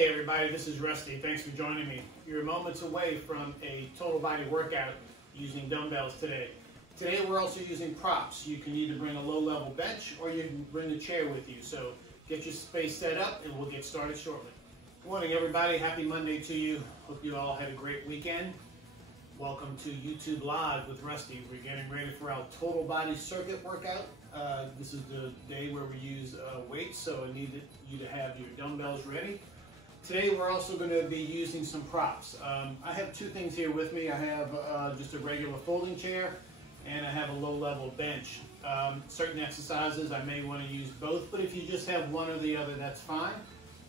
Hey everybody, this is Rusty. Thanks for joining me. You're moments away from a total body workout using dumbbells today. Today we're also using props. You can either bring a low-level bench or you can bring the chair with you. So get your space set up and we'll get started shortly. Good morning everybody, happy Monday to you. Hope you all had a great weekend. Welcome to YouTube Live with Rusty. We're getting ready for our total body circuit workout. This is the day where we use weights, so I need you to have your dumbbells ready. Today we're also going to be using some props. I have two things here with me. I have just a regular folding chair and I have a low-level bench. Certain exercises I may want to use both, but if you just have one or the other, that's fine.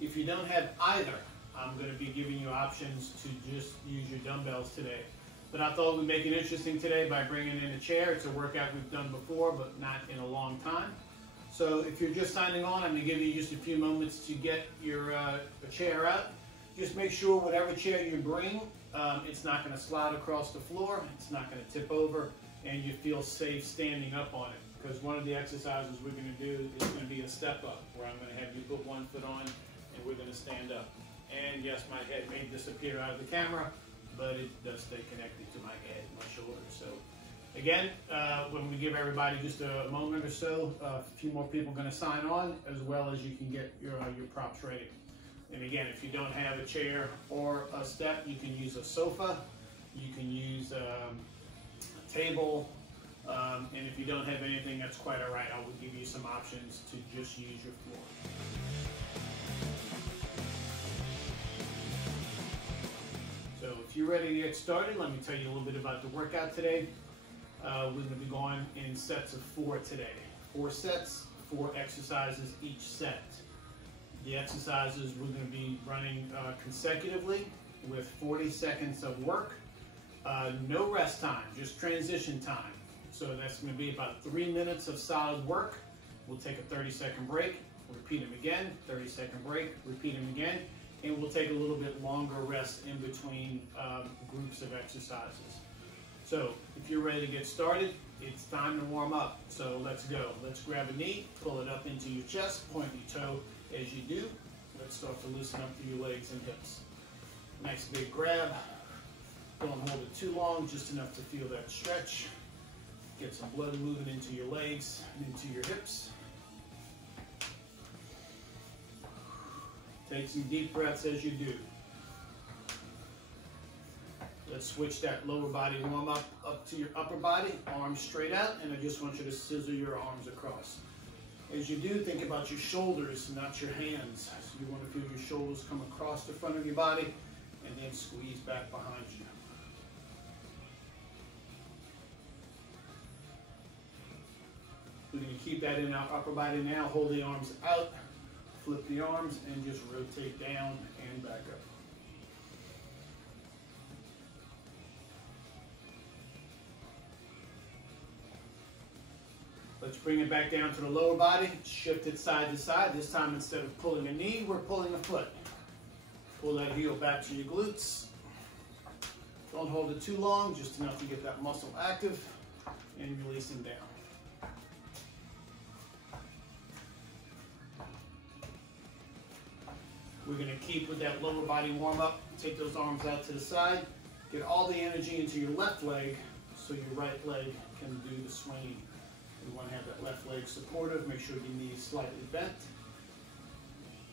If you don't have either, I'm going to be giving you options to just use your dumbbells today. But I thought we'd make it interesting today by bringing in a chair. It's a workout we've done before, but not in a long time. So if you're just signing on, I'm going to give you just a few moments to get your chair out. Just make sure whatever chair you bring, it's not going to slide across the floor, it's not going to tip over, and you feel safe standing up on it. Because one of the exercises we're going to do is going to be a step up, where I'm going to have you put one foot on and we're going to stand up. And yes, my head may disappear out of the camera, but it does stay connected to my head and my shoulders. So again, when we give everybody just a moment or so, a few more people are going to sign on, as well as you can get your props ready. And again, if you don't have a chair or a step, you can use a sofa, you can use a table, and if you don't have anything, that's quite all right. I will give you some options to just use your floor. So if you're ready to get started, let me tell you a little bit about the workout today. We're going to be going in sets of 4 today. 4 sets, 4 exercises each set. The exercises we're going to be running consecutively with 40 seconds of work. No rest time, just transition time. So that's going to be about 3 minutes of solid work. We'll take a 30-second break, repeat them again, 30-second break, repeat them again, and we'll take a little bit longer rest in between groups of exercises. So if you're ready to get started, it's time to warm up. So let's go. Let's grab a knee, pull it up into your chest, point your toe as you do. Let's start to loosen up through your legs and hips. Nice big grab. Don't hold it too long, just enough to feel that stretch. Get some blood moving into your legs and into your hips. Take some deep breaths as you do. Let's switch that lower body warm up to your upper body, arms straight out, and I just want you to scissor your arms across. As you do, think about your shoulders, not your hands. So you want to feel your shoulders come across the front of your body and then squeeze back behind you. We're going to keep that in our upper body now. Hold the arms out, flip the arms, and just rotate down and back up. Let's bring it back down to the lower body, shift it side to side. This time, instead of pulling a knee, we're pulling a foot. Pull that heel back to your glutes. Don't hold it too long, just enough to get that muscle active, and release them down. We're gonna keep with that lower body warm up. Take those arms out to the side. Get all the energy into your left leg so your right leg can do the swinging. We want to have that left leg supportive. Make sure your knees slightly bent.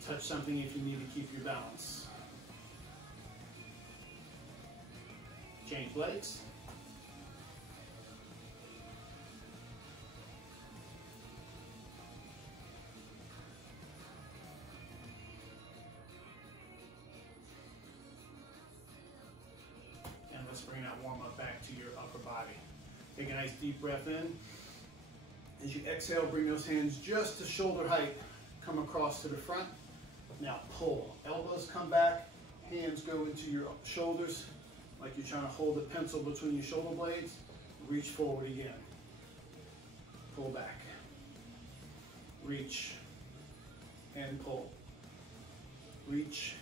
Touch something if you need to keep your balance. Change legs. And let's bring that warm up back to your upper body. Take a nice deep breath in. As you exhale, bring those hands just to shoulder height. Come across to the front. Now pull. Elbows come back. Hands go into your shoulders like you're trying to hold a pencil between your shoulder blades. Reach forward again. Pull back. Reach and pull. Reach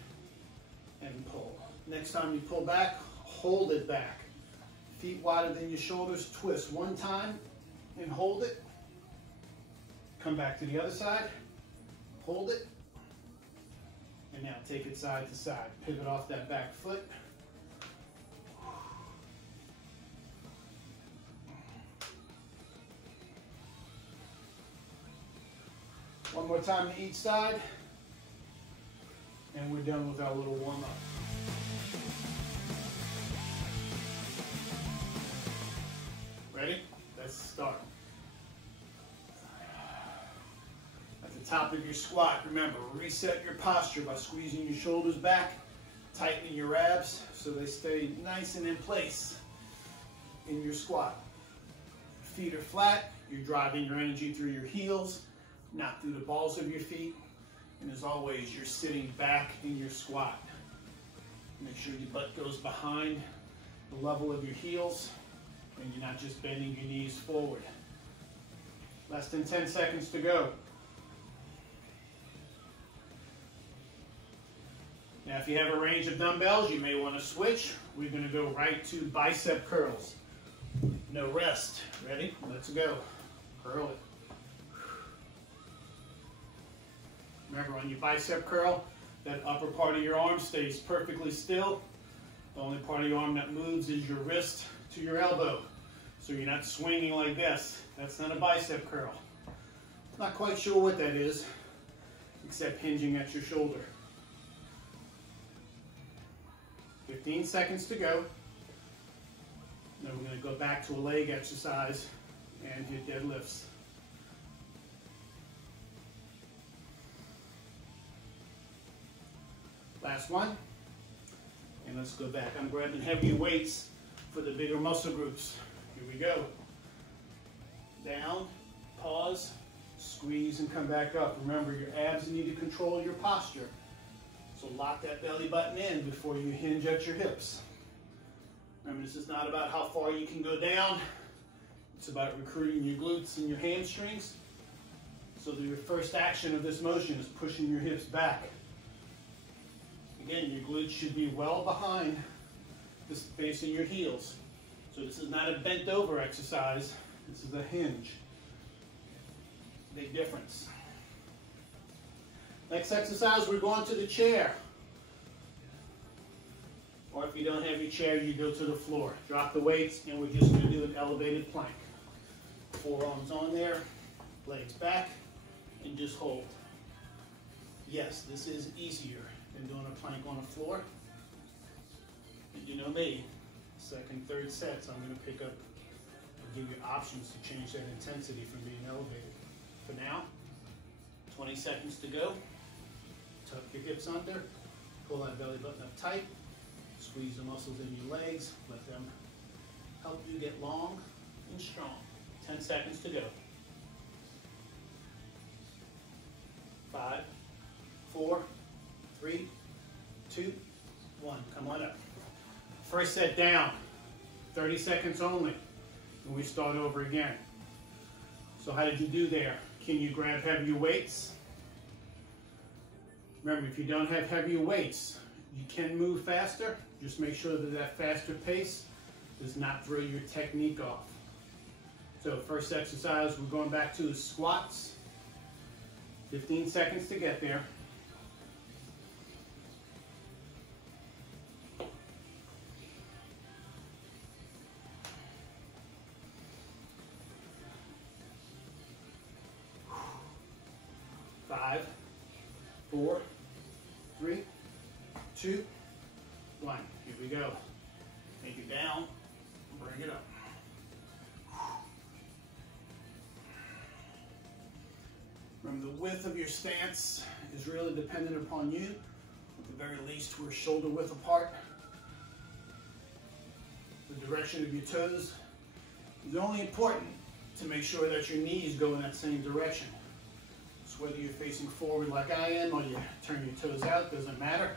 and pull. Next time you pull back, hold it back. Feet wider than your shoulders. Twist one time and hold it. Come back to the other side, hold it, And now take it side to side. Pivot off that back foot. One more time to each side. And we're done with our little warm-up. Ready? Let's start. At the top of your squat, remember, reset your posture by squeezing your shoulders back, tightening your abs so they stay nice and in place in your squat. Feet are flat, you're driving your energy through your heels, not through the balls of your feet. And as always, you're sitting back in your squat. Make sure your butt goes behind the level of your heels and you're not just bending your knees forward. Less than 10 seconds to go. Now, if you have a range of dumbbells, you may want to switch. We're going to go right to bicep curls. No rest. Ready? Let's go. Curl it. Remember, on your bicep curl, that upper part of your arm stays perfectly still. The only part of your arm that moves is your wrist to your elbow. So you're not swinging like this. That's not a bicep curl. Not quite sure what that is, except hinging at your shoulder. 15 seconds to go. Then we're going to go back to a leg exercise and hit deadlifts. Last one. And let's go back. I'm grabbing heavier weights for the bigger muscle groups. Here we go. Down, pause, squeeze, and come back up. Remember, your abs need to control your posture. So lock that belly button in before you hinge at your hips. Remember, this is not about how far you can go down. It's about recruiting your glutes and your hamstrings. So that your first action of this motion is pushing your hips back. Again, your glutes should be well behind this facing your heels. So this is not a bent over exercise. This is a hinge. Big difference. Next exercise, we're going to the chair. Or if you don't have your chair, you go to the floor. Drop the weights, and we're just going to do an elevated plank. Forearms on there, legs back, and just hold. Yes, this is easier than doing a plank on the floor. And you know me, second, third sets, I'm going to pick up and give you options to change that intensity from being elevated. For now, 20 seconds to go. Tuck your hips under, pull that belly button up tight, squeeze the muscles in your legs, let them help you get long and strong. 10 seconds to go. 5, 4, 3, 2, 1. Come on up. First set down, 30 seconds only, and we start over again. So how did you do there? Can you grab heavier weights? Remember, if you don't have heavier weights, you can move faster. Just make sure that that faster pace does not throw your technique off. So first exercise, we're going back to the squats. 15 seconds to get there. Five, 4, 3, 2, 1. Here we go. Take it down, bring it up. Remember, the width of your stance is really dependent upon you. At the very least, we're shoulder width apart. The direction of your toes is only important to make sure that your knees go in that same direction. So whether you're facing forward like I am or you turn your toes out, doesn't matter.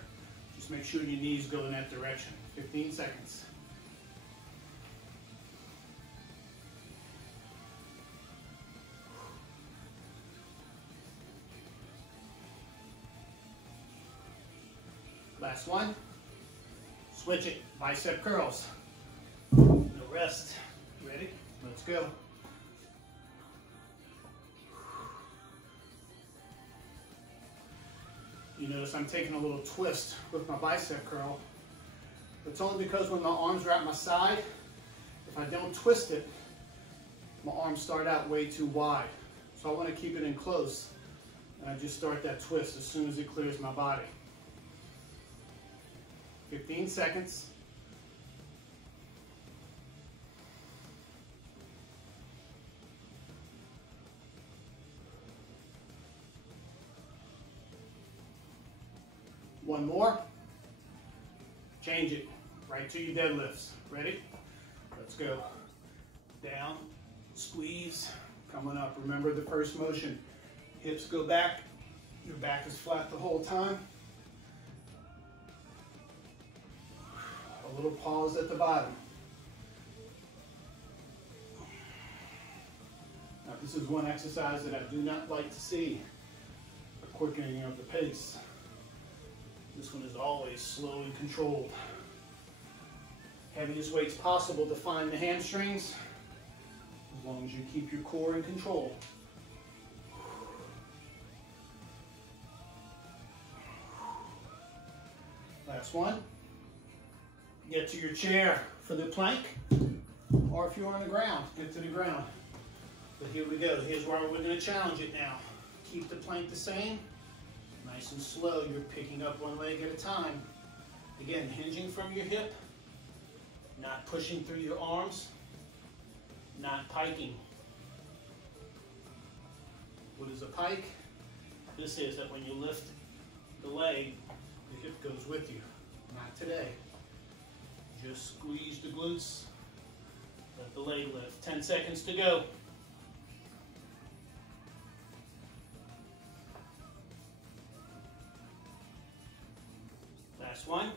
Just make sure your knees go in that direction. 15 seconds. Last one. Switch it. Bicep curls. No rest. Ready? Let's go. You notice I'm taking a little twist with my bicep curl. It's only because when my arms are at my side, if I don't twist it, my arms start out way too wide. So I want to keep it in close. And I just start that twist as soon as it clears my body. 15 seconds. One more. Change it right to your deadlifts. Ready? Let's go. Down, squeeze, coming up. Remember the first motion. Hips go back. Your back is flat the whole time. A little pause at the bottom. Now this is one exercise that I do not like to see. A quickening of the pace. This one is always slow and controlled. Heaviest weights possible to find the hamstrings, as long as you keep your core in control. Last one. Get to your chair for the plank, or if you're on the ground, get to the ground. But here we go. Here's where we're going to challenge it now. Keep the plank the same. Nice and slow. You're picking up one leg at a time. Again, hinging from your hip, not pushing through your arms, not piking. What is a pike? This is that when you lift the leg, the hip goes with you. Not today. Just squeeze the glutes, let the leg lift. 10 seconds to go. Last one.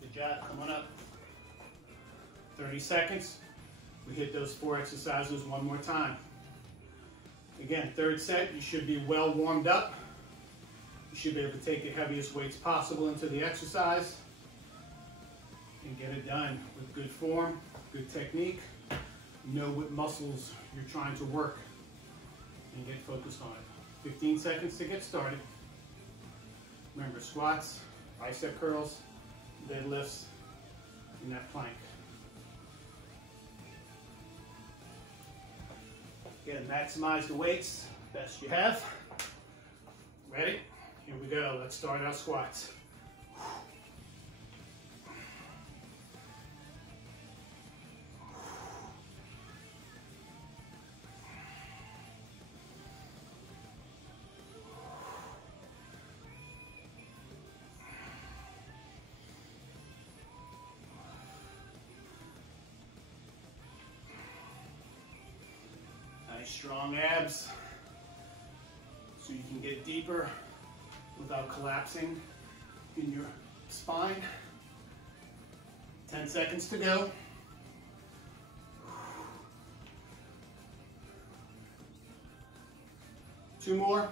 Good job, coming up. 30 seconds. We hit those 4 exercises one more time. Again, third set, you should be well warmed up. You should be able to take the heaviest weights possible into the exercise and get it done with good form, good technique. Know what muscles you're trying to work and get focused on it. 15 seconds to get started. Remember, squats, bicep curls, deadlifts, and that plank. Again, maximize the weights best you have. Ready? Here we go. Let's start our squats. Nice strong abs so you can get deeper without collapsing in your spine. 10 seconds to go. Two more.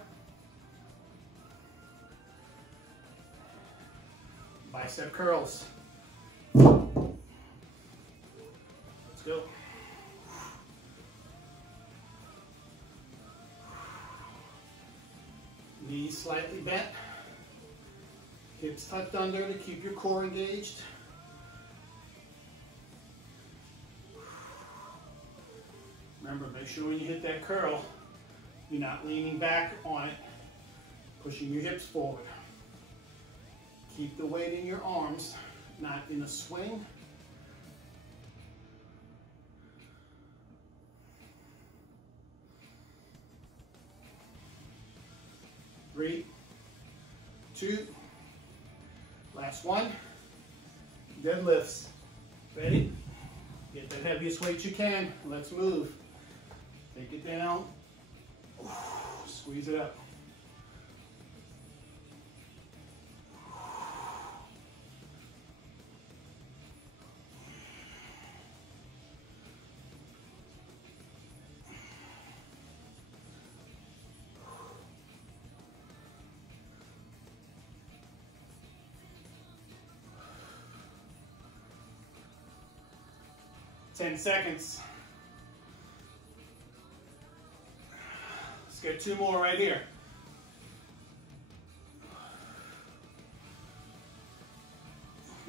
Bicep curls. Let's go. Knees slightly bent, hips tucked under to keep your core engaged. Remember, make sure when you hit that curl, you're not leaning back on it, pushing your hips forward. Keep the weight in your arms, not in a swing. Three, two, last one. Deadlifts. Ready? Get the heaviest weight you can. Let's move. Take it down. Squeeze it up. Ten seconds. Let's get two more right here.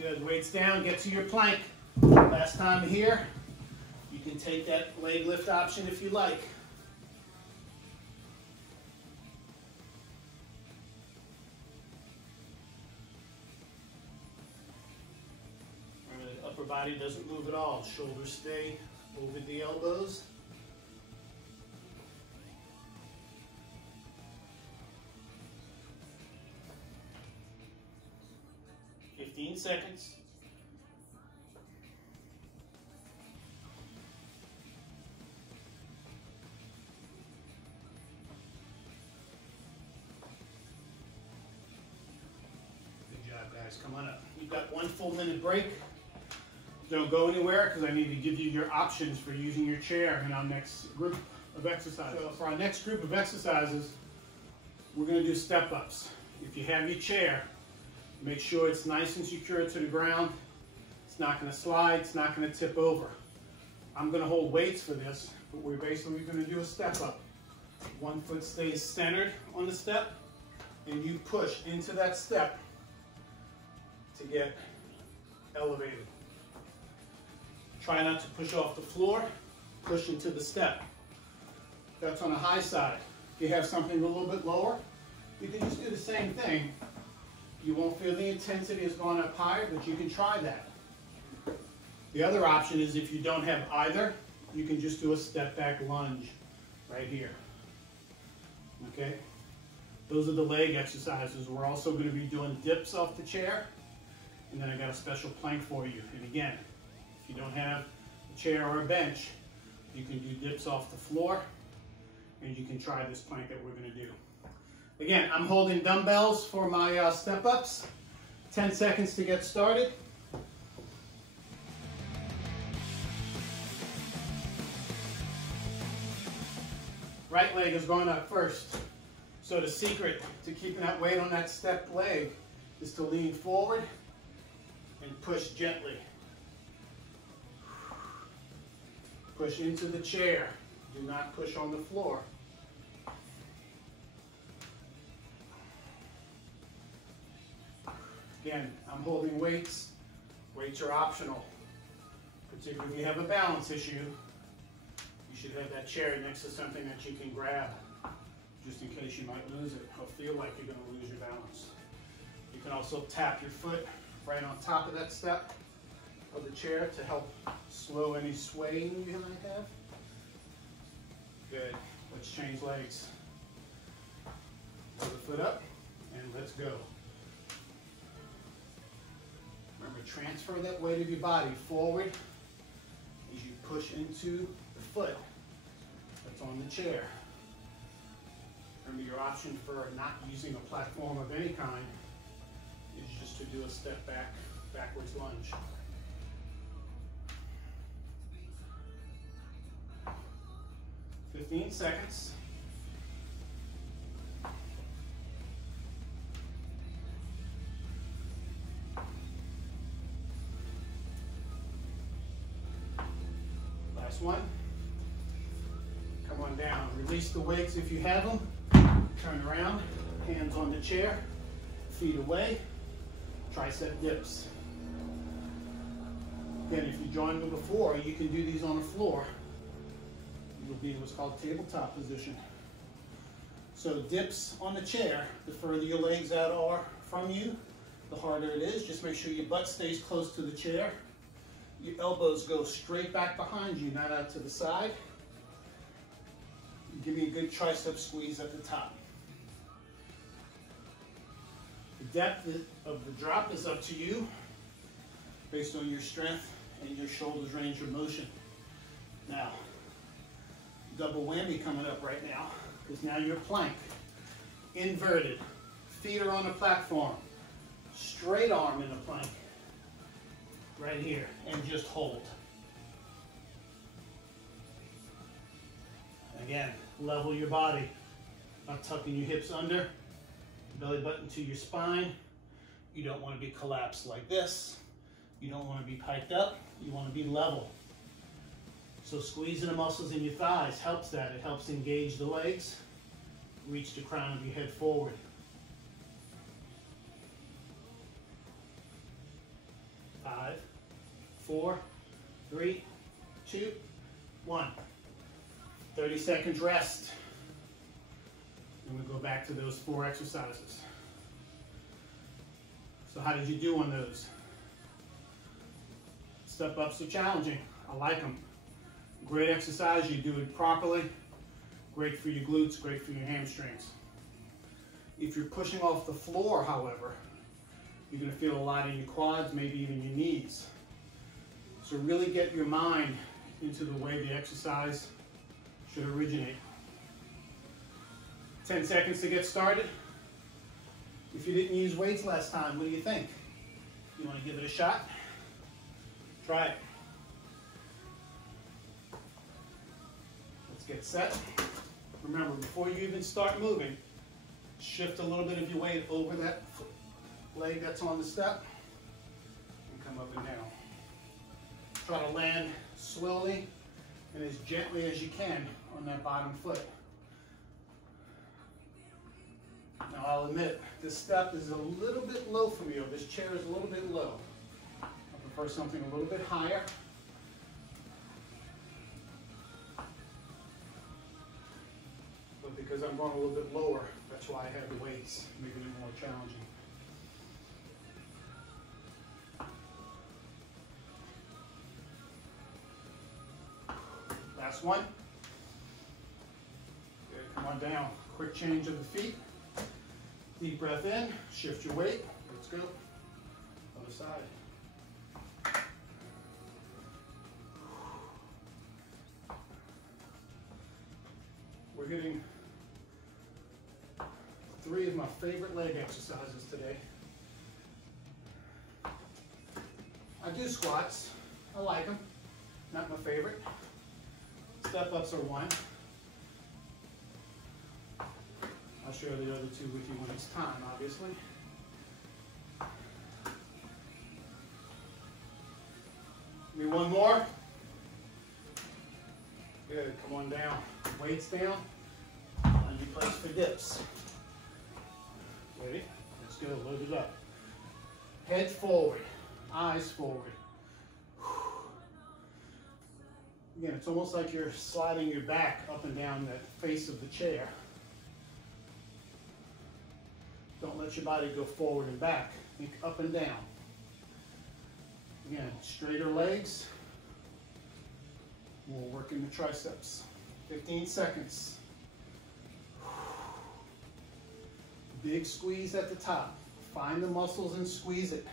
Good, weights down, get to your plank. Last time here, you can take that leg lift option if you like. Remember, the upper body doesn't move at all. Shoulders stay over the elbows. Seconds. Good job, guys. Come on up. You've got 1 full minute break. Don't go anywhere because I need to give you your options for using your chair in our next group of exercises. So for our next group of exercises, we're going to do step-ups. If you have your chair, make sure it's nice and secure to the ground. It's not going to slide, it's not going to tip over. I'm going to hold weights for this, but we're basically going to do a step up. 1 foot stays centered on the step, and you push into that step to get elevated. Try not to push off the floor, push into the step. That's on the high side. If you have something a little bit lower, you can just do the same thing. You won't feel the intensity has gone up higher, but you can try that. The other option is if you don't have either, you can just do a step back lunge right here. Okay? Those are the leg exercises. We're also going to be doing dips off the chair, and then I got a special plank for you. And again, if you don't have a chair or a bench, you can do dips off the floor, and you can try this plank that we're going to do. Again, I'm holding dumbbells for my step-ups. 10 seconds to get started. Right leg is going up first. So the secret to keeping that weight on that stepped leg is to lean forward and push gently. Push into the chair. Do not push on the floor. Again, I'm holding weights. Weights are optional. Particularly if you have a balance issue, you should have that chair next to something that you can grab, just in case you might lose it or feel like you're going to lose your balance. You can also tap your foot right on top of that step of the chair to help slow any swaying you might have. Good. Let's change legs. Put the foot up and let's go. Remember, transfer that weight of your body forward as you push into the foot that's on the chair. Remember, your option for not using a platform of any kind is just to do a step back, backwards lunge. "15 seconds. Last one. Come on down. Release the weights if you have them. Turn around. Hands on the chair. Feet away. Tricep dips. Again, if you joined me before, you can do these on the floor. You'll be in what's called tabletop position. So dips on the chair, the further your legs out are from you, the harder it is. Just make sure your butt stays close to the chair. Your elbows go straight back behind you, not out to the side. Give me a good tricep squeeze at the top. The depth of the drop is up to you based on your strength and your shoulders range of motion. Now, double whammy coming up right now, because now you're plank, inverted, feet are on the platform, straight arm in the plank, right here, and just hold. Again, level your body, not tucking your hips under, belly button to your spine. You don't want to be collapsed like this. You don't want to be piped up. You want to be level. So squeezing the muscles in your thighs helps that. It helps engage the legs. Reach the crown of your head forward. 5, 4, 3, 2, 1. 30 seconds rest. And we go back to those 4 exercises. So how did you do on those? Step ups are challenging. I like them. Great exercise. You do it properly. Great for your glutes, great for your hamstrings. If you're pushing off the floor, however, you're going to feel a lot in your quads, maybe even your knees. So really get your mind into the way the exercise should originate. 10 seconds to get started. If you didn't use weights last time, what do you think? You want to give it a shot? Try it. Let's get set. Remember, before you even start moving, shift a little bit of your weight over that leg that's on the step and come up and down. Try to land slowly and as gently as you can on that bottom foot. Now I'll admit, this step is a little bit low for me, or this chair is a little bit low. I prefer something a little bit higher. But because I'm going a little bit lower, that's why I have the weights, making it more challenging. Last one. Good, come on down. Quick change of the feet. Deep breath in, shift your weight. Let's go. Other side. We're hitting 3 of my favorite leg exercises today. I do squats. I like them. Not my favorite. Step ups are 1. I'll share the other 2 with you when it's time, obviously. Give me 1 more. Good, come on down. Weights down. Find your place for dips. Ready? Let's go, load it up. Head forward, eyes forward. Again, it's almost like you're sliding your back up and down that face of the chair. Don't let your body go forward and back. Think up and down. Again, straighter legs. We'll work in the triceps. 15 seconds. Big squeeze at the top. Find the muscles and squeeze it.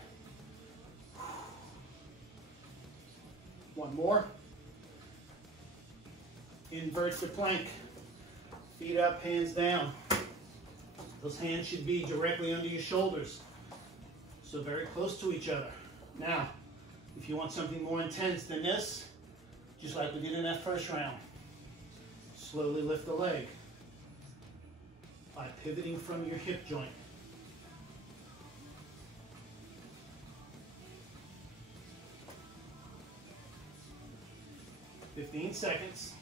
1 more. Invert the plank. Feet up, hands down. Those hands should be directly under your shoulders, so very close to each other. Now, if you want something more intense than this, just like we did in that first round, slowly lift the leg by pivoting from your hip joint. "15 seconds.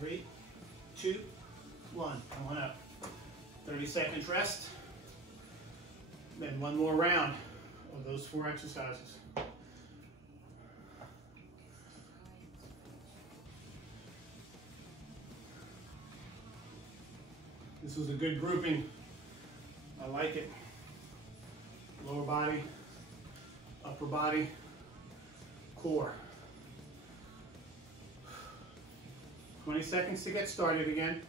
Three, 2, 1. Come on up. 30 seconds rest. Then 1 more round of those 4 exercises. This was a good grouping. I like it. Lower body, upper body, core. 20 seconds to get started again.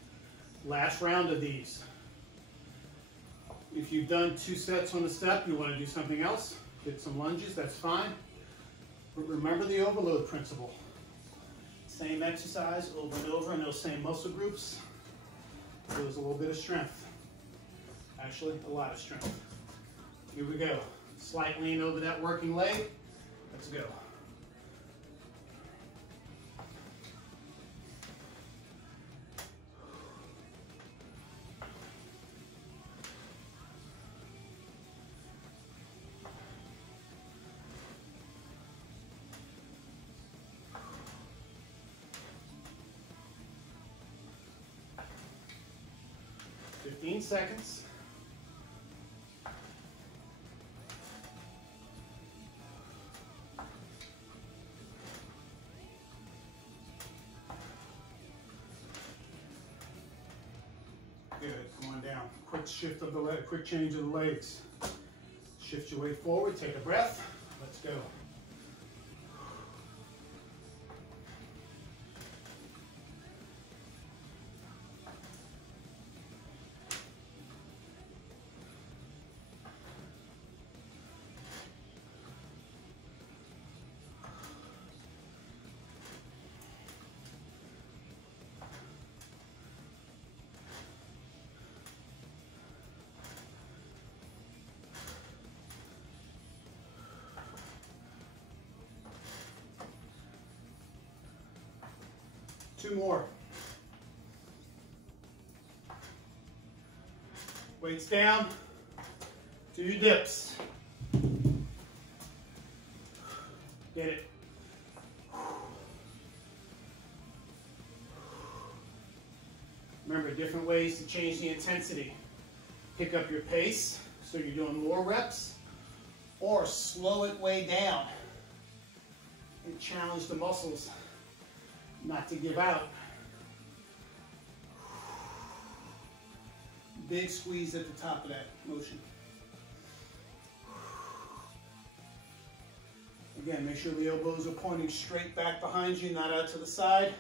Last round of these. If you've done 2 sets on the step, you want to do something else, get some lunges, that's fine. But remember the overload principle. Same exercise over and over in those same muscle groups. There's a little bit of strength. Actually, a lot of strength. Here we go. Slight lean over that working leg. Let's go. 15 seconds. Good, come on down. Quick shift of the leg, quick change of the legs. Shift your weight forward, take a breath. Let's go. Two more. Weights down. Do your dips. Get it. Remember, different ways to change the intensity. Pick up your pace so you're doing more reps, or slow it way down and challenge the muscles not to give out. Big squeeze at the top of that motion. Again, make sure the elbows are pointing straight back behind you, not out to the side.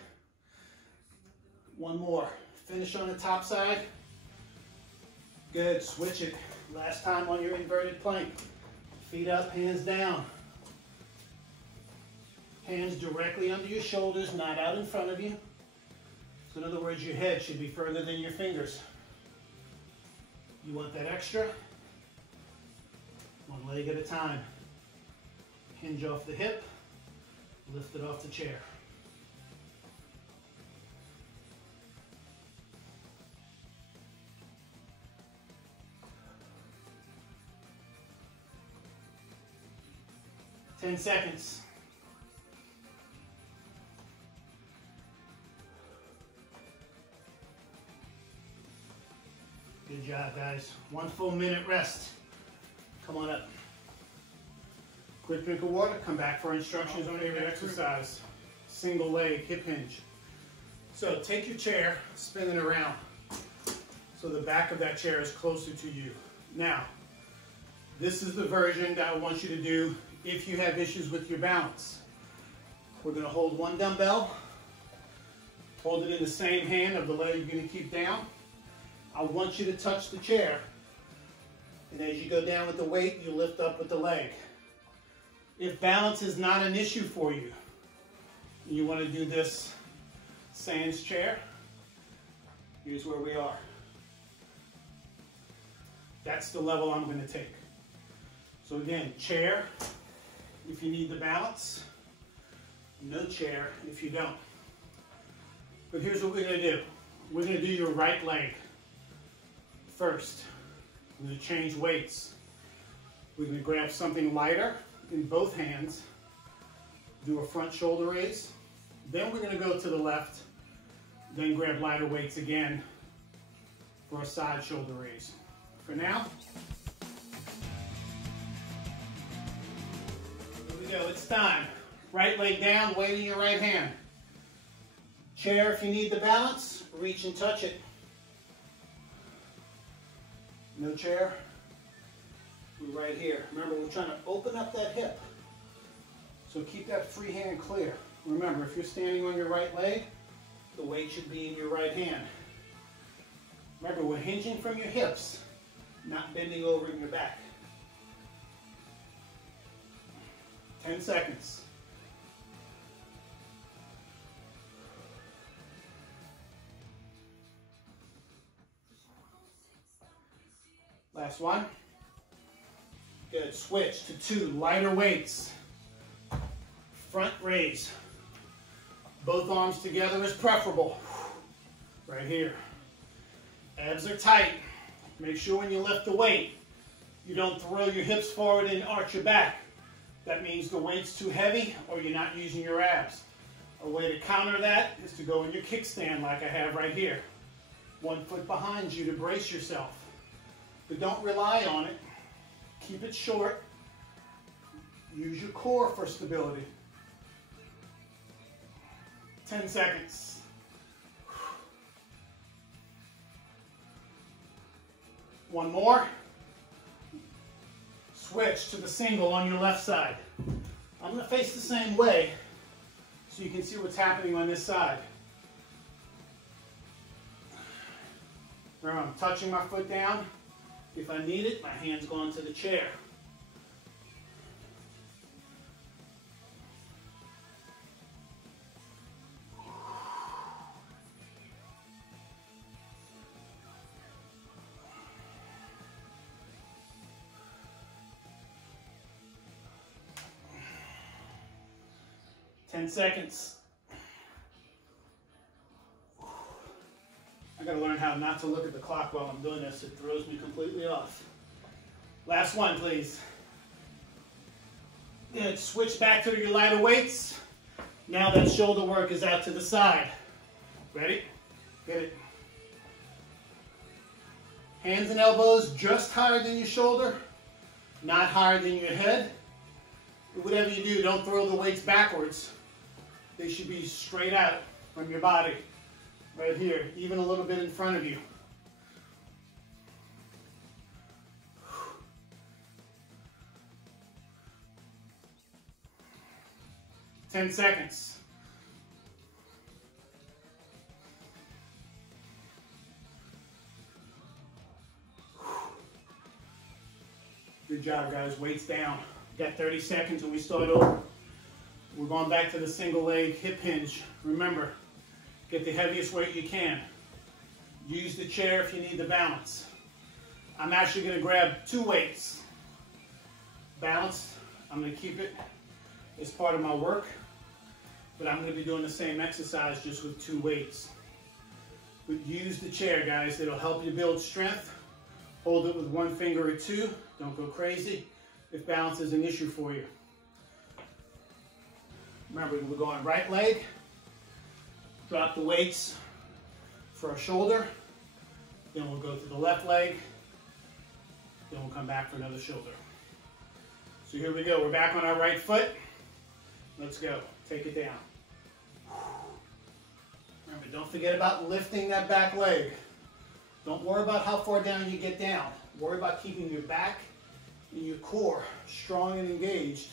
One more. Finish on the top side. Good, switch it. Last time on your inverted plank. Feet up, hands down. Hands directly under your shoulders, not out in front of you. So in other words, your head should be further than your fingers. You want that extra? One leg at a time. Hinge off the hip, lift it off the chair. Ten seconds. Good job, guys. 1 full minute rest. Come on up. Quick drink of water. Come back for instructions on every exercise. Single leg hip hinge. So take your chair, spin it around so the back of that chair is closer to you. Now, this is the version that I want you to do if you have issues with your balance. We're going to hold one dumbbell, hold it in the same hand of the leg you're going to keep down. I want you to touch the chair, and as you go down with the weight, you lift up with the leg. If balance is not an issue for you, and you want to do this sans chair, here's where we are. That's the level I'm going to take. So again, chair if you need the balance, no chair if you don't. But here's what we're going to do. We're going to do your right leg first. We're going to change weights. We're going to grab something lighter in both hands, do a front shoulder raise, then we're going to go to the left, then grab lighter weights again for a side shoulder raise. For now, here we go, it's time. Right leg down, weight in your right hand. Chair if you need the balance, reach and touch it. No chair, we're right here. Remember, we're trying to open up that hip. So keep that free hand clear. Remember, if you're standing on your right leg, the weight should be in your right hand. Remember, we're hinging from your hips, not bending over in your back. 10 seconds. Last one. Good. Switch to 2 lighter weights. Front raise. Both arms together is preferable. Right here. Abs are tight. Make sure when you lift the weight, you don't throw your hips forward and arch your back. That means the weight's too heavy or you're not using your abs. A way to counter that is to go in your kickstand like I have right here. 1 foot behind you to brace yourself. But don't rely on it. Keep it short. Use your core for stability. 10 seconds. One more. Switch to the single on your left side. I'm going to face the same way so you can see what's happening on this side. Remember, I'm touching my foot down. If I need it, my hand's going to the chair. Seconds. I gotta learn how not to look at the clock while I'm doing this. It throws me completely off. Last one, please. Good. Switch back to your lighter weights. Now that shoulder work is out to the side. Ready? Get it. Hands and elbows just higher than your shoulder, not higher than your head. Whatever you do, don't throw the weights backwards. They should be straight out from your body, right here, even a little bit in front of you. Ten seconds. Good job, guys. Weights down. Got 30 seconds and we start over. We're going back to the single leg hip hinge. Remember, get the heaviest weight you can. Use the chair if you need the balance. I'm actually going to grab 2 weights. Balanced. I'm going to keep it as part of my work, but I'm going to be doing the same exercise just with 2 weights. But use the chair, guys. It'll help you build strength. Hold it with 1 finger or 2. Don't go crazy if balance is an issue for you. Remember, we're going right leg, drop the weights for our shoulder, then we'll go to the left leg, then we'll come back for another shoulder. So here we go, we're back on our right foot. Let's go, take it down. Remember, don't forget about lifting that back leg. Don't worry about how far down you get down. Worry about keeping your back and your core strong and engaged,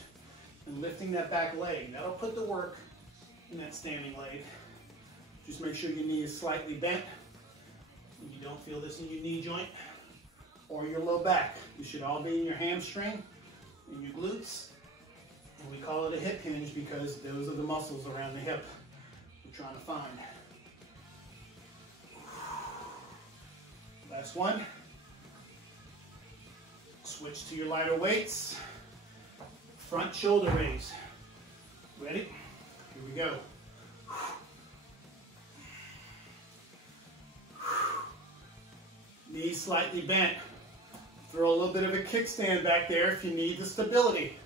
and lifting that back leg. That'll put the work in that standing leg. Just make sure your knee is slightly bent. And you don't feel this in your knee joint or your low back. You should all be in your hamstring and your glutes. And we call it a hip hinge because those are the muscles around the hip we're trying to find. Last one. Switch to your lighter weights. Front shoulder raise. Ready? Here we go. Knees slightly bent. Throw a little bit of a kickstand back there if you need the stability.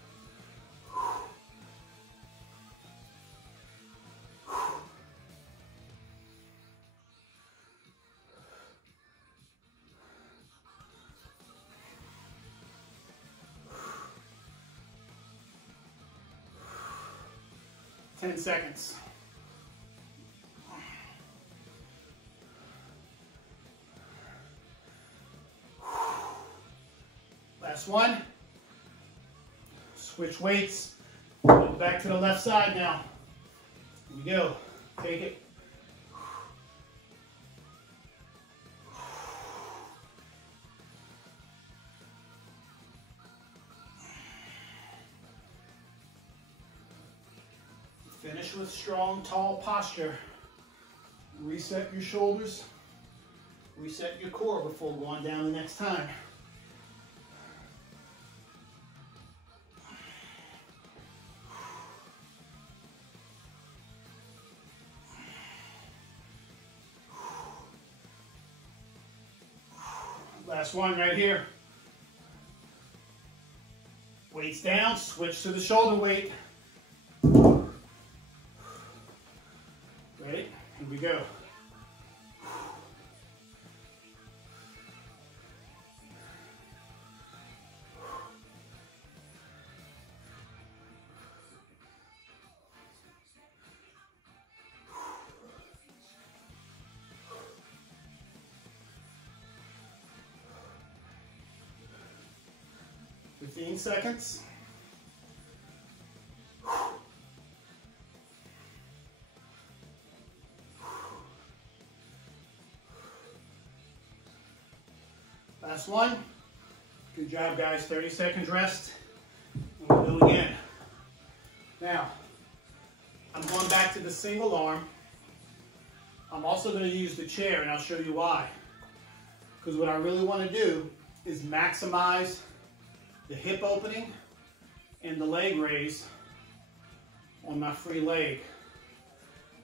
10 seconds. Last one. Switch weights. Go back to the left side now. Here we go. Take it. Finish with strong, tall posture. Reset your shoulders. Reset your core before going down the next time. Last one right here. Weights down, switch to the shoulder weight. Ready? Here we go. 15 seconds. Last one. Good job, guys. 30 seconds rest. And we'll do it again. Now, I'm going back to the single arm. I'm also going to use the chair, and I'll show you why. Because what I really want to do is maximize the hip opening and the leg raise on my free leg.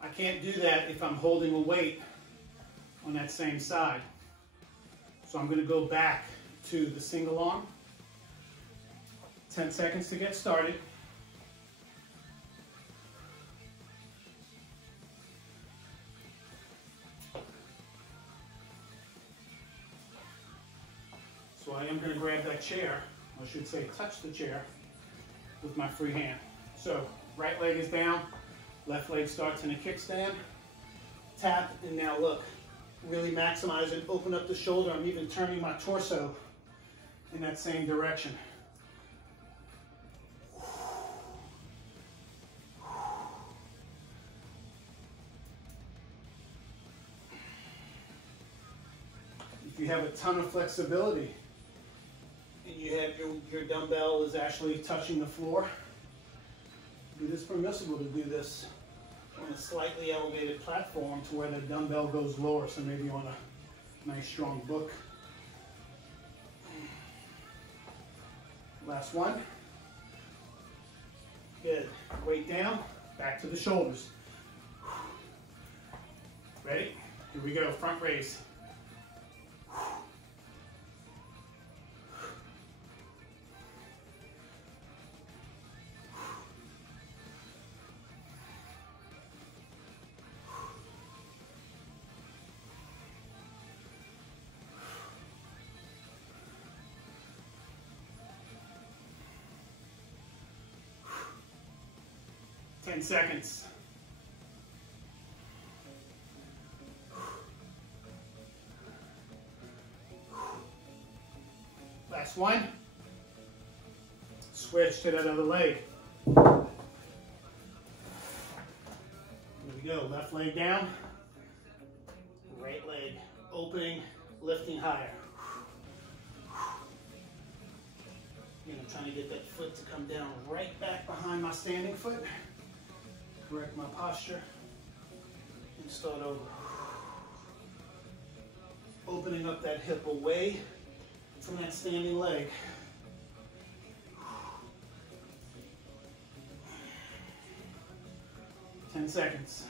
I can't do that if I'm holding a weight on that same side. So I'm going to go back to the single arm. 10 seconds to get started. So I am going to grab that chair, I should say touch the chair, with my free hand. So right leg is down, left leg starts in a kickstand, tap, and now look, really maximize and open up the shoulder. I'm even turning my torso in that same direction. If you have a ton of flexibility and you have your dumbbell is actually touching the floor, it is permissible to do this on a slightly elevated platform to where the dumbbell goes lower, so maybe on a nice strong book. Last one. Good. Weight down, back to the shoulders. Ready? Here we go, front raise. 10 seconds. Last one. Switch to that other leg. Here we go. Left leg down. Right leg opening, lifting higher. Again, I'm trying to get that foot to come down right back behind my standing foot. Correct my posture and start over. Opening up that hip away from that standing leg. Ten seconds.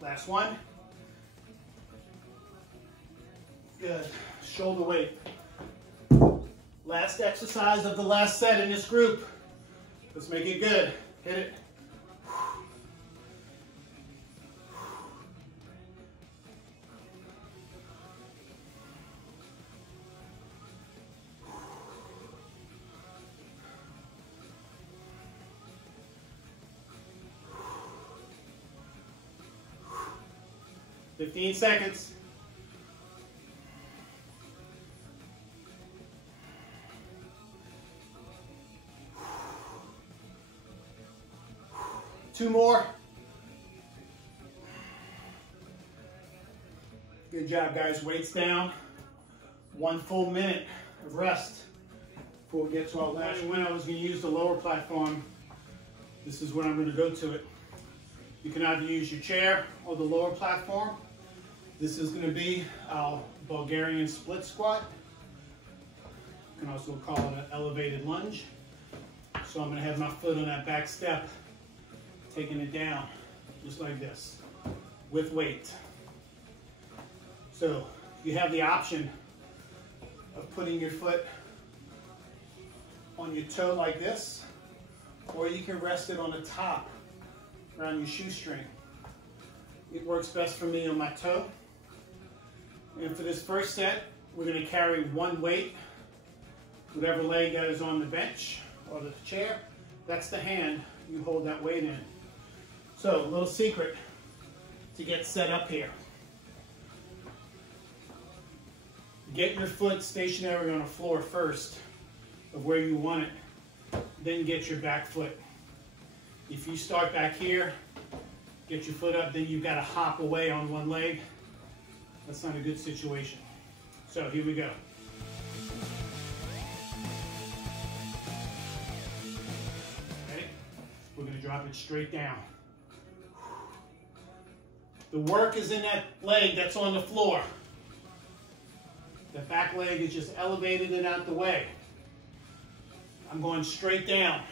Last one. Good. Shoulder weight. Last exercise of the last set in this group. Let's make it good. Hit it. Fifteen seconds. Two more. Good job, guys. Weights down. 1 full minute of rest before we get to our last. When I was going to use the lower platform, this is when I'm going to go to it. You can either use your chair or the lower platform. This is going to be our Bulgarian split squat. You can also call it an elevated lunge. So I'm going to have my foot on that back step, taking it down, just like this, with weight. So you have the option of putting your foot on your toe like this, or you can rest it on the top around your shoestring. It works best for me on my toe. And for this first set, we're going to carry one weight, whatever leg that is on the bench or the chair, that's the hand you hold that weight in. So, a little secret to get set up here. Get your foot stationary on the floor first of where you want it, then get your back foot. If you start back here, get your foot up, then you've got to hop away on one leg. That's not a good situation. So here we go. Ready? We're going to drop it straight down. The work is in that leg that's on the floor. The back leg is just elevated and out the way. I'm going straight down.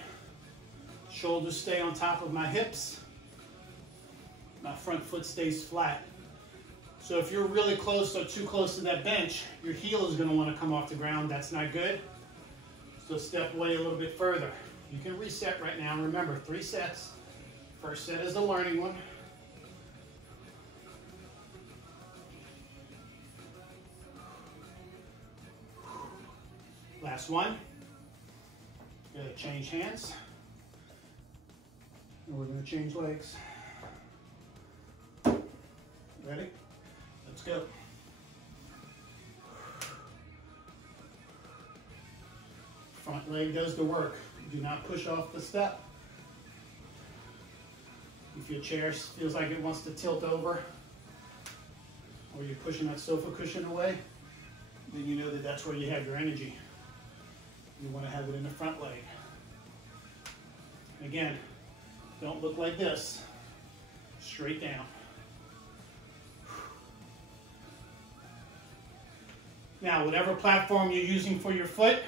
Shoulders stay on top of my hips. My front foot stays flat. So if you're really close or too close to that bench, your heel is going to want to come off the ground. That's not good. So step away a little bit further. You can reset right now. Remember, 3 sets. First set is the learning one. Last one. Going to change hands. And we're going to change legs. Ready? Let's go. Front leg does the work. Do not push off the step. If your chair feels like it wants to tilt over, or you're pushing that sofa cushion away, then you know that that's where you have your energy. You want to have it in the front leg. Again, don't look like this. Straight down. Now, whatever platform you're using for your foot,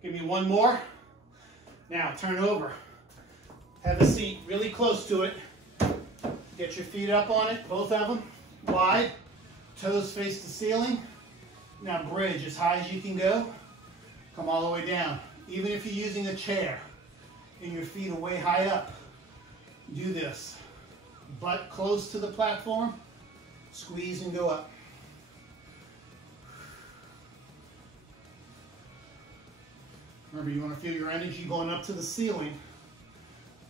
give me one more. Now, turn over. Have a seat really close to it. Get your feet up on it, both of them, wide. Toes face the ceiling. Now, bridge as high as you can go. Come all the way down. Even if you're using a chair and your feet are way high up, do this. Butt close to the platform, squeeze and go up. Remember, you want to feel your energy going up to the ceiling.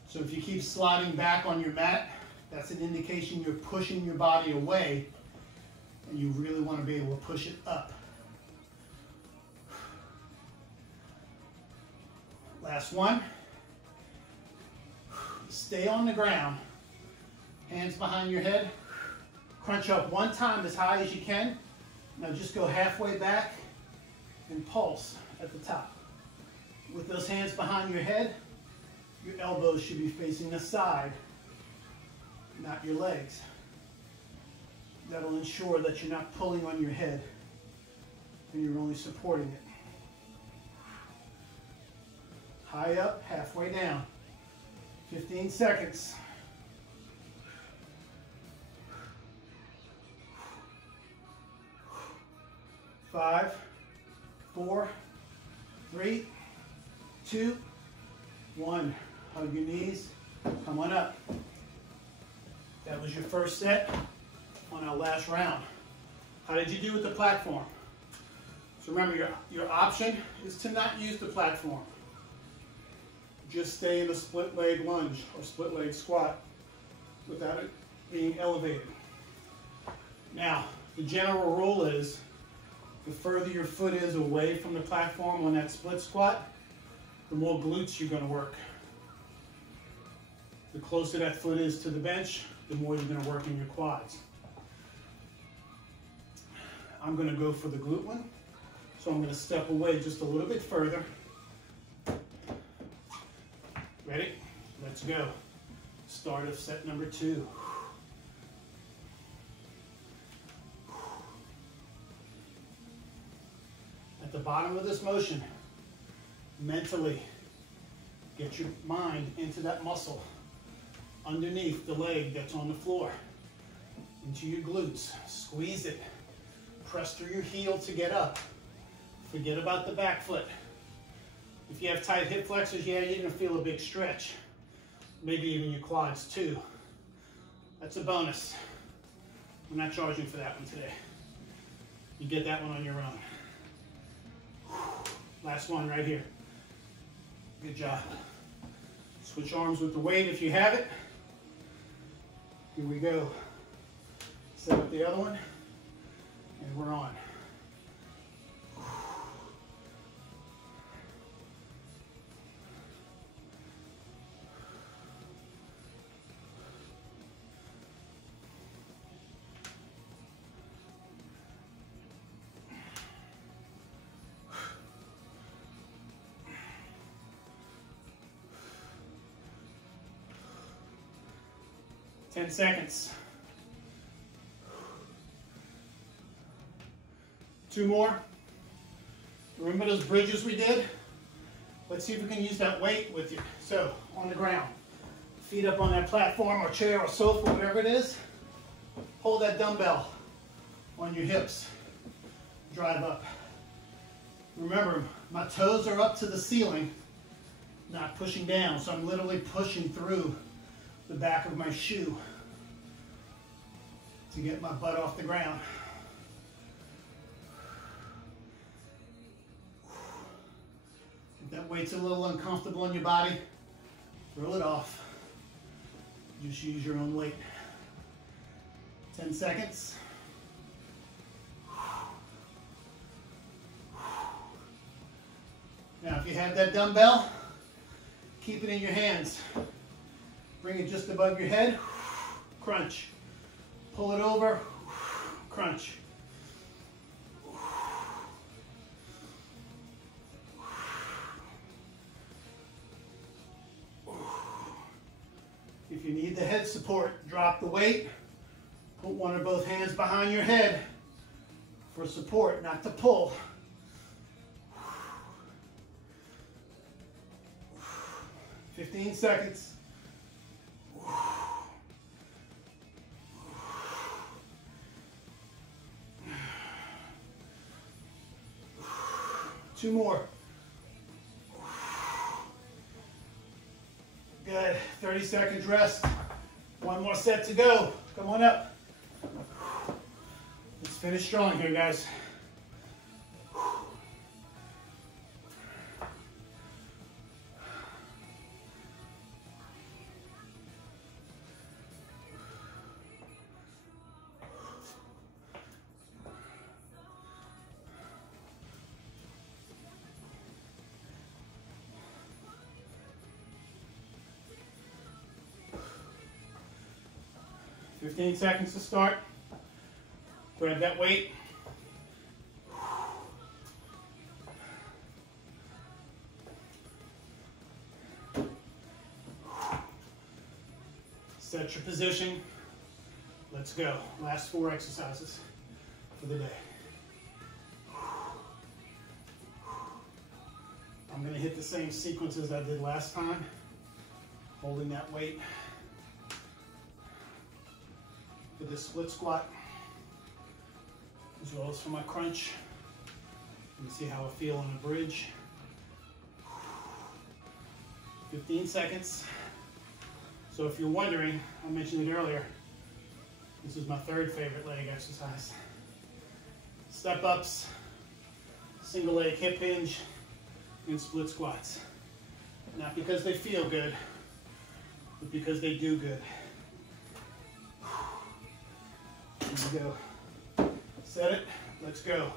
So if you keep sliding back on your mat, that's an indication you're pushing your body away, and you really want to be able to push it up. Last one. Stay on the ground. Hands behind your head. Crunch up one time as high as you can. Now just go halfway back and pulse at the top. With those hands behind your head, your elbows should be facing the side, not your legs. That'll ensure that you're not pulling on your head and you're only supporting it. High up, halfway down. 15 seconds. 5, 4, 3, 2, 1. Hug your knees. Come on up. That was your first set on our last round. How did you do with the platform? So remember, your option is to not use the platform. Just stay in a split leg lunge or split leg squat without it being elevated. Now, the general rule is the further your foot is away from the platform on that split squat, the more glutes you're going to work. The closer that foot is to the bench, the more you're going to work in your quads. I'm going to go for the glute one, so I'm going to step away just a little bit further. Ready? Let's go. Start of set number 2. At the bottom of this motion, mentally get your mind into that muscle underneath the leg that's on the floor, into your glutes. Squeeze it. Press through your heel to get up. Forget about the back foot. If you have tight hip flexors, yeah, you're going to feel a big stretch. Maybe even your quads too. That's a bonus. We're not charging for that one today. You get that one on your own. Last one right here. Good job. Switch arms with the weight if you have it. Here we go. Set up the other one, and we're on. 10 seconds. 2 more. Remember those bridges we did? Let's see if we can use that weight with you. So, on the ground. Feet up on that platform or chair or sofa, whatever it is. Hold that dumbbell on your hips. Drive up. Remember, my toes are up to the ceiling, not pushing down. So I'm literally pushing through the back of my shoe to get my butt off the ground. If that weight's a little uncomfortable in your body, throw it off. Just use your own weight. 10 seconds. Now, if you have that dumbbell, keep it in your hands. Bring it just above your head. Crunch. Pull it over. Crunch. If you need the head support, drop the weight. Put one or both hands behind your head for support, not to pull. 15 seconds. Two more. Good. 30 seconds rest. One more set to go. Come on up. Let's finish strong here, guys. 15 seconds to start. Grab that weight. Set your position. Let's go. Last 4 exercises for the day. I'm going to hit the same sequence as I did last time, holding that weight for this split squat, as well as for my crunch. Let me see how I feel on the bridge. 15 seconds. So if you're wondering, I mentioned it earlier, this is my 3rd favorite leg exercise. Step ups, single leg hip hinge, and split squats. Not because they feel good, but because they do good. Here we go. Set it, let's go.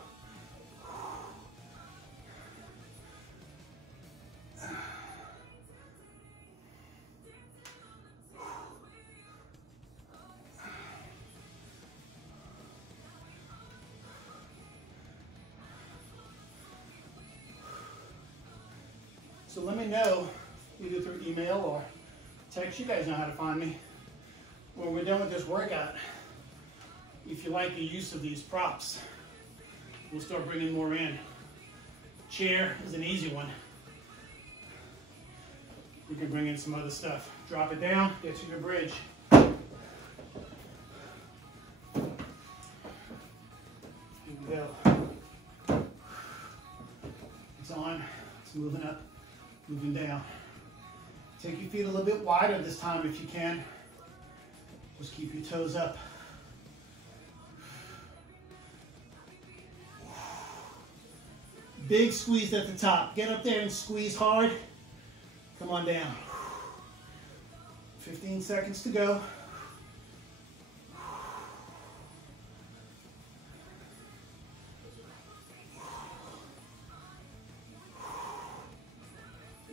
So let me know, either through email or text, you guys know how to find me, when we're done with this workout, if you like the use of these props. We'll start bringing more in. Chair is an easy one. You can bring in some other stuff. Drop it down, get to your bridge. Here we go. It's on, it's moving up. Moving down. Take your feet a little bit wider this time if you can. Just keep your toes up. Big squeeze at the top. Get up there and squeeze hard. Come on down. 15 seconds to go.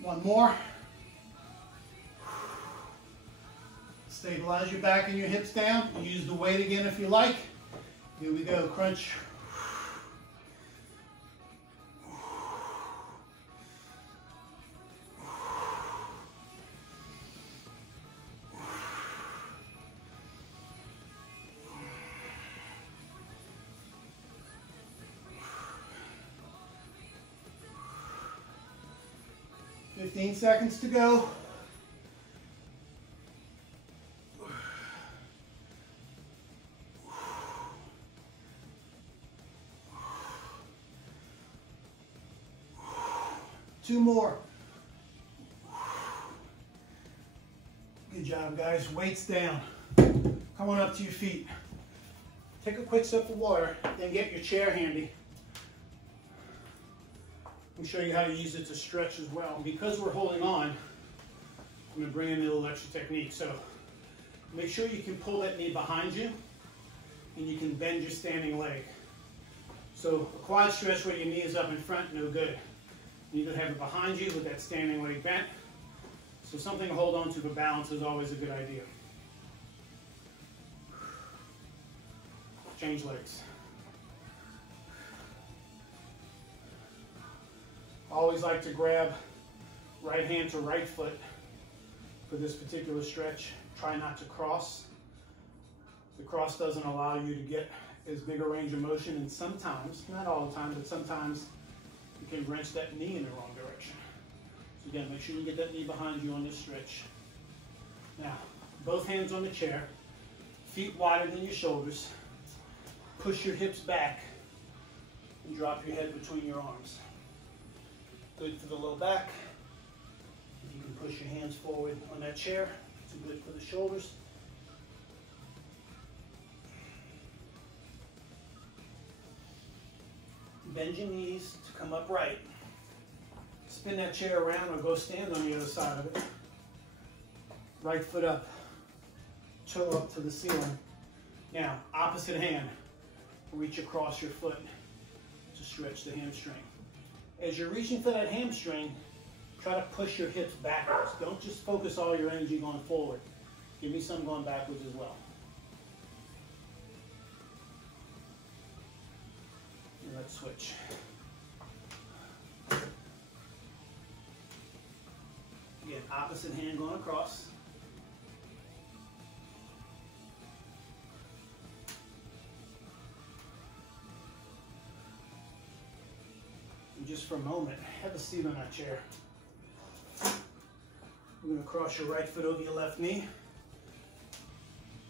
One more. Stabilize your back and your hips down. Use the weight again if you like. Here we go, crunch. 15 seconds to go. Two more. Good job, guys. Weights down. Come on up to your feet. Take a quick sip of water, then get your chair handy. I'll show you how to use it to stretch as well. Because we're holding on, I'm going to bring in a little extra technique. So make sure you can pull that knee behind you, and you can bend your standing leg. So a quad stretch where your knee is up in front, no good. You need to have it behind you with that standing leg bent. So something to hold on to for balance is always a good idea. Change legs. Always like to grab right hand to right foot for this particular stretch. Try not to cross. The cross doesn't allow you to get as big a range of motion, and sometimes, not all the time, but sometimes you can wrench that knee in the wrong direction. So again, make sure you get that knee behind you on this stretch. Now, both hands on the chair, feet wider than your shoulders. Push your hips back and drop your head between your arms. Good for the low back. You can push your hands forward on that chair. It's good for the shoulders. Bend your knees to come upright. Spin that chair around or go stand on the other side of it. Right foot up, toe up to the ceiling. Now, opposite hand, reach across your foot to stretch the hamstring. As you're reaching for that hamstring, try to push your hips backwards. Don't just focus all your energy going forward. Give me some going backwards as well. And let's switch. Again, opposite hand going across. And just for a moment, have a seat on that chair. You're going to cross your right foot over your left knee.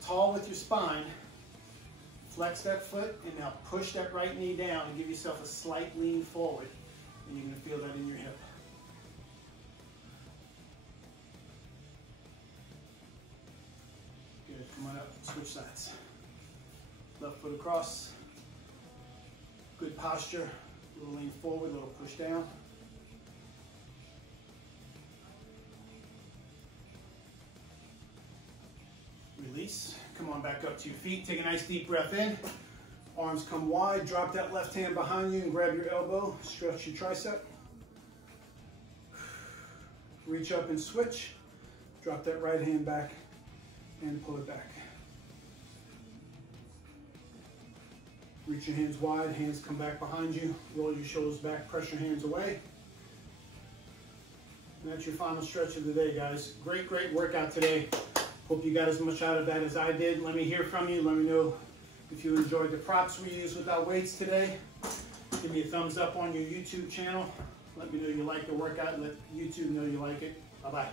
Tall with your spine. Flex that foot, and now push that right knee down and give yourself a slight lean forward. And you're going to feel that in your hip. Good, come on up, switch sides. Left foot across. Good posture. A little lean forward, a little push down. Release. Come on back up to your feet. Take a nice deep breath in. Arms come wide. Drop that left hand behind you and grab your elbow. Stretch your tricep. Reach up and switch. Drop that right hand back and pull it back. Reach your hands wide. Hands come back behind you. Roll your shoulders back. Press your hands away. And that's your final stretch of the day, guys. Great, great workout today. Hope you got as much out of that as I did. Let me hear from you. Let me know if you enjoyed the props we used with our weights today. Give me a thumbs up on your YouTube channel. Let me know you like the workout and let YouTube know you like it. Bye-bye.